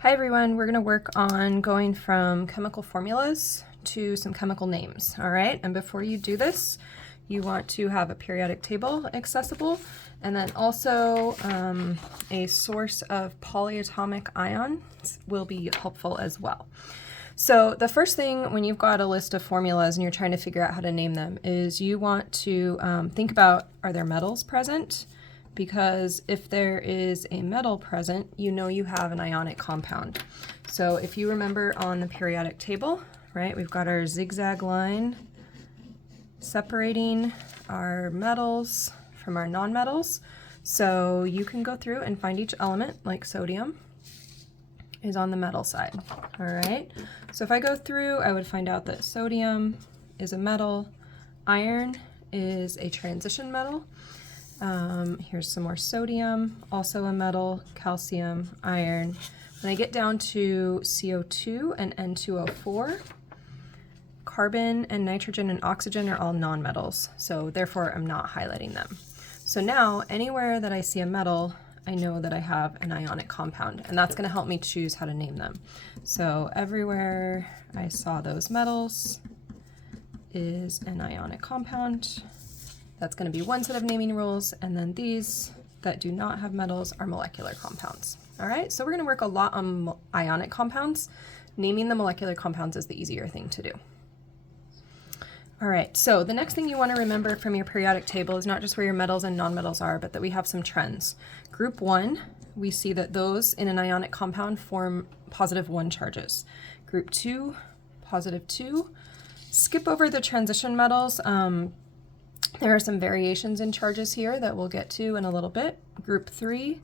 Hi everyone, we're going to work on going from chemical formulas to some chemical names, all right? And before you do this, you want to have a periodic table accessible, and then also a source of polyatomic ions will be helpful as well. So the first thing when you've got a list of formulas and you're trying to figure out how to name them is you want to think about, are there metals present? Because if there is a metal present, you know you have an ionic compound. So if you remember on the periodic table, right, we've got our zigzag line separating our metals from our nonmetals. So you can go through and find each element, like sodium is on the metal side, all right? So if I go through, I would find out that sodium is a metal, iron is a transition metal. Here's some more sodium, also a metal, calcium, iron. When I get down to CO2 and N2O4, carbon and nitrogen and oxygen are all nonmetals, so therefore I'm not highlighting them. So now anywhere that I see a metal, I know that I have an ionic compound, and that's going to help me choose how to name them. So everywhere I saw those metals is an ionic compound. That's going to be one set of naming rules, and then these that do not have metals are molecular compounds. All right, so we're going to work a lot on ionic compounds. Naming the molecular compounds is the easier thing to do. All right, so the next thing you want to remember from your periodic table is not just where your metals and nonmetals are, but that we have some trends. Group 1, we see that those in an ionic compound form +1 charges. Group 2, +2. Skip over the transition metals. There are some variations in charges here that we'll get to in a little bit. Group 3,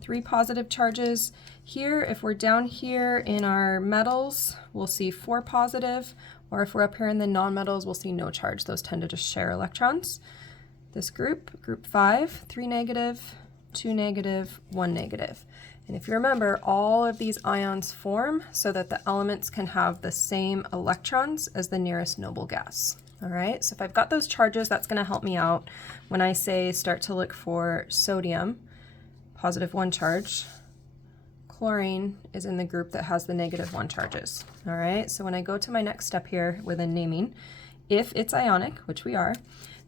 3 positive charges. Here, if we're down here in our metals, we'll see 4 positive, or if we're up here in the nonmetals, we'll see no charge. Those tend to just share electrons. This group, group 5, 3 negative, 2 negative, 1 negative. And if you remember, all of these ions form so that the elements can have the same electrons as the nearest noble gas. All right, so if I've got those charges, that's going to help me out when I say start to look for sodium, +1 charge. Chlorine is in the group that has the -1 charges. All right, so when I go to my next step here within naming, if it's ionic, which we are,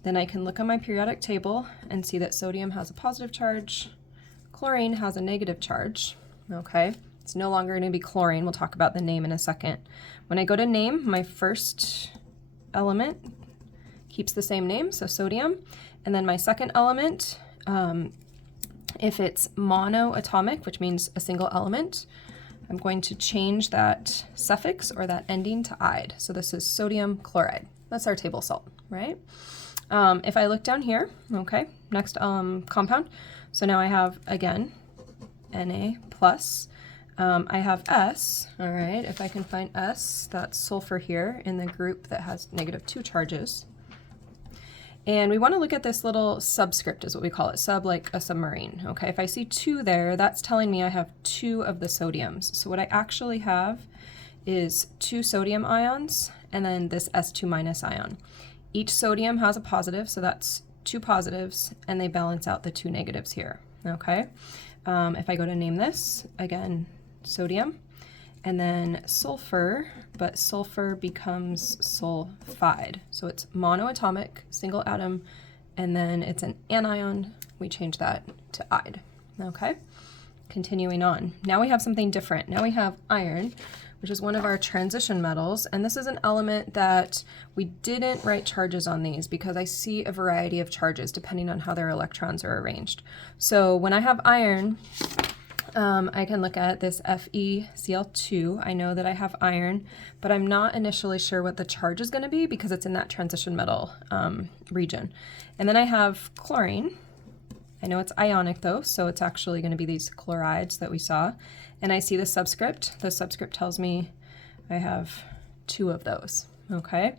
then I can look on my periodic table and see that sodium has a positive charge, chlorine has a negative charge. Okay, it's no longer going to be chlorine. We'll talk about the name in a second. When I go to name, my first element keeps the same name, so sodium, and then my second element, if it's monoatomic, which means a single element, I'm going to change that suffix or that ending to "ide." So this is sodium chloride. That's our table salt, right? If I look down here, okay, next compound. So now I have, again, Na plus. I have S, all right, if I can find S, that's sulfur here in the group that has -2 charges. And we want to look at this little subscript is what we call it, sub like a submarine, okay? If I see 2 there, that's telling me I have 2 of the sodiums. So what I actually have is 2 sodium ions and then this S2 minus ion. Each sodium has a positive, so that's 2 positives, and they balance out the 2 negatives here, okay? If I go to name this, again, sodium, and then sulfur, but sulfur becomes sulfide. So it's monoatomic, single atom, and then it's an anion. We change that to "ide." Okay, continuing on. Now we have something different. Now we have iron, which is one of our transition metals, and this is an element that we didn't write charges on these because I see a variety of charges depending on how their electrons are arranged. So when I have iron, I can look at this FeCl2. I know that I have iron, but I'm not initially sure what the charge is going to be because it's in that transition metal region. And then I have chlorine. I know it's ionic though, so it's actually going to be these chlorides that we saw. And I see the subscript. The subscript tells me I have 2 of those. Okay,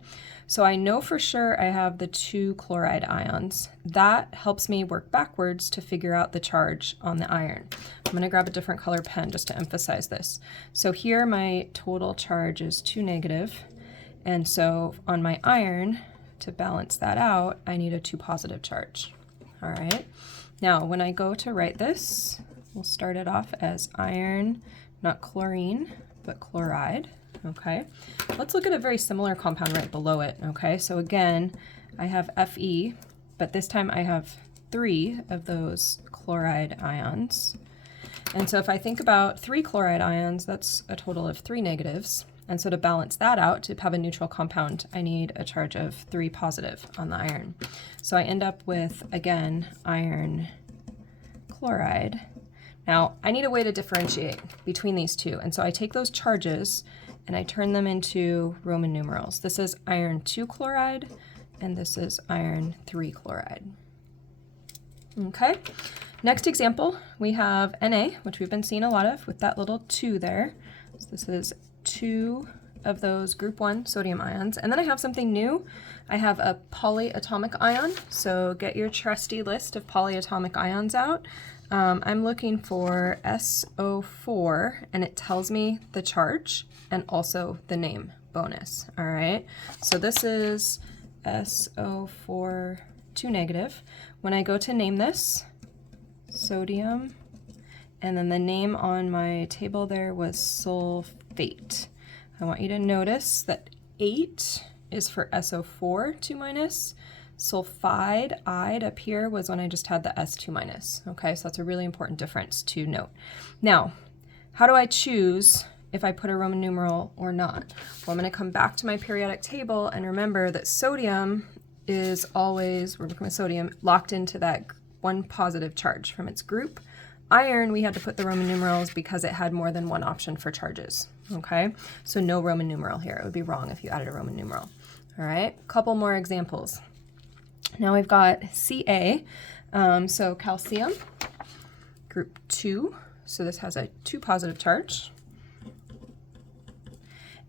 so I know for sure I have the 2 chloride ions. That helps me work backwards to figure out the charge on the iron. I'm going to grab a different color pen just to emphasize this. So here my total charge is 2 negative, and so on my iron, to balance that out, I need a 2 positive charge. All right, now when I go to write this, we'll start it off as iron not chlorine, but chloride. Okay, let's look at a very similar compound right below it. Okay, so again, I have Fe, but this time I have 3 of those chloride ions. And so if I think about 3 chloride ions, that's a total of 3 negatives. And so to balance that out, to have a neutral compound, I need a charge of 3 positive on the iron. So I end up with, again, iron chloride. Now, I need a way to differentiate between these two. And so I take those charges and I turn them into Roman numerals. This is iron 2 chloride, and this is iron 3 chloride. Okay, next example, we have Na, which we've been seeing a lot of with that little 2 there. So this is 2 of those group 1 sodium ions. And then I have something new. I have a polyatomic ion. So get your trusty list of polyatomic ions out. I'm looking for SO4, and it tells me the charge and also the name bonus. All right, so this is SO4 2 negative. When I go to name this, sodium, and then the name on my table there was sulfate. I want you to notice that 8 is for SO4 2 minus. Sulfide up here was when I just had the S2 minus. Okay, so that's a really important difference to note. Now, how do I choose if I put a Roman numeral or not? Well, I'm going to come back to my periodic table and remember that sodium is always, we're working with sodium, locked into that 1 positive charge from its group. Iron, we had to put the Roman numerals because it had more than 1 option for charges. Okay, so no Roman numeral here. It would be wrong if you added a Roman numeral. All right, couple more examples. Now we've got Ca, so calcium, group 2, so this has a 2 positive charge.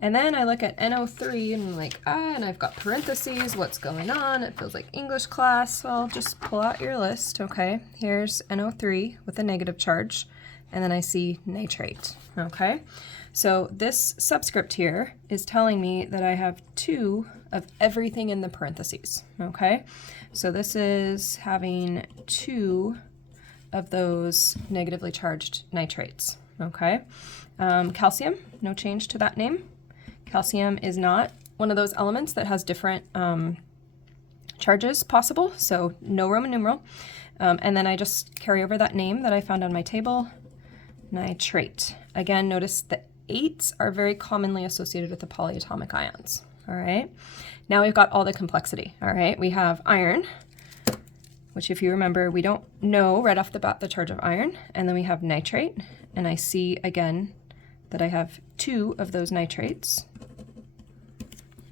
And then I look at NO3 and I'm like, and I've got parentheses, what's going on? It feels like English class. Well, just pull out your list, okay? Here's NO3 with a negative charge, and then I see nitrate, okay? So this subscript here is telling me that I have 2 of everything in the parentheses, okay? So this is having 2 of those negatively charged nitrates, okay? Calcium, no change to that name. Calcium is not one of those elements that has different charges possible, so no Roman numeral. And then I just carry over that name that I found on my table, nitrate. Again, notice the 8s are very commonly associated with the polyatomic ions, all right? Now we've got all the complexity, all right? We have iron, which if you remember, we don't know right off the bat the charge of iron, and then we have nitrate, and I see again that I have 2 of those nitrates.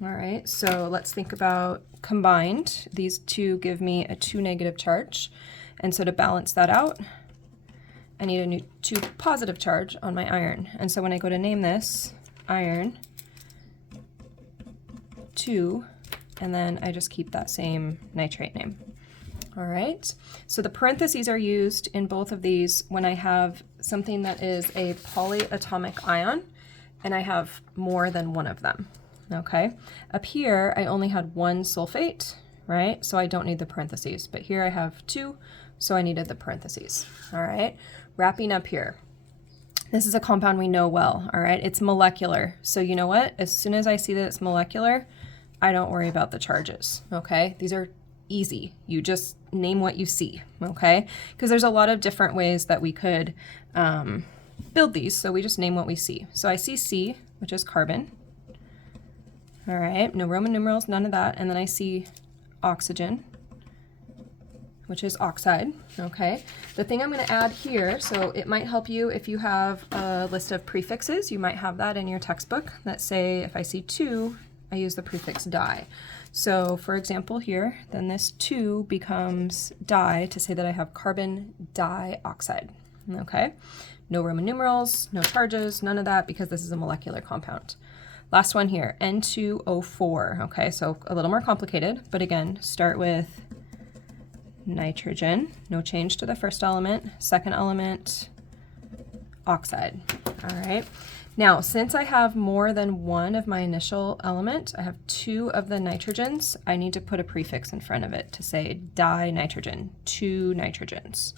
All right, so let's think about combined. These 2 give me a 2 negative charge, and so to balance that out, I need a new 2 positive charge on my iron. And so when I go to name this, iron 2, and then I just keep that same nitrate name. All right, so the parentheses are used in both of these when I have something that is a polyatomic ion and I have more than one of them, okay? Up here, I only had 1 sulfate, right? So I don't need the parentheses, but here I have 2, so I needed the parentheses, all right? Wrapping up here. This is a compound we know well, all right? It's molecular, so you know what? As soon as I see that it's molecular, I don't worry about the charges, okay? These are easy. You just name what you see, okay? Because there's a lot of different ways that we could build these, so we just name what we see. So I see C, which is carbon. All right, no Roman numerals, none of that. And then I see oxygen, which is oxide, okay? The thing I'm gonna add here, so it might help you if you have a list of prefixes, you might have that in your textbook that say, if I see 2, I use the prefix di. So for example here, then this 2 becomes di to say that I have carbon dioxide, okay? No Roman numerals, no charges, none of that because this is a molecular compound. Last one here, N2O4, okay? So a little more complicated, but again, start with nitrogen, no change to the first element, second element, oxide, all right? Now, since I have more than one of my initial element, I have 2 of the nitrogens, I need to put a prefix in front of it to say dinitrogen, 2 nitrogens.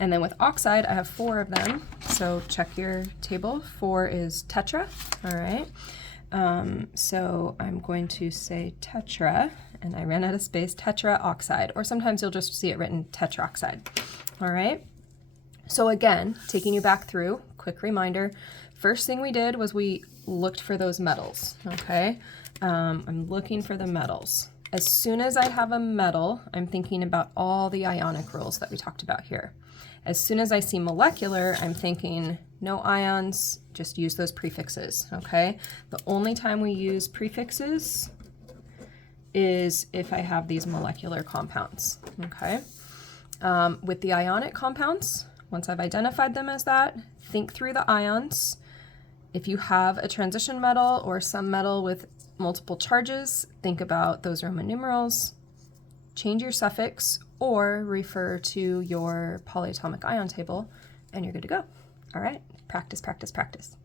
And then with oxide, I have 4 of them. So check your table. 4 is tetra, all right? So I'm going to say tetra, and I ran out of space, tetra oxide, or sometimes you'll just see it written tetroxide, all right? So again, taking you back through, quick reminder, first thing we did was we looked for those metals, okay? I'm looking for the metals. As soon as I have a metal, I'm thinking about all the ionic rules that we talked about here. As soon as I see molecular, I'm thinking no ions, just use those prefixes, okay? The only time we use prefixes is if I have these molecular compounds, okay? With the ionic compounds, once I've identified them as that, think through the ions. If you have a transition metal or some metal with multiple charges, think about those Roman numerals, change your suffix, or refer to your polyatomic ion table, and you're good to go. All right, practice, practice, practice.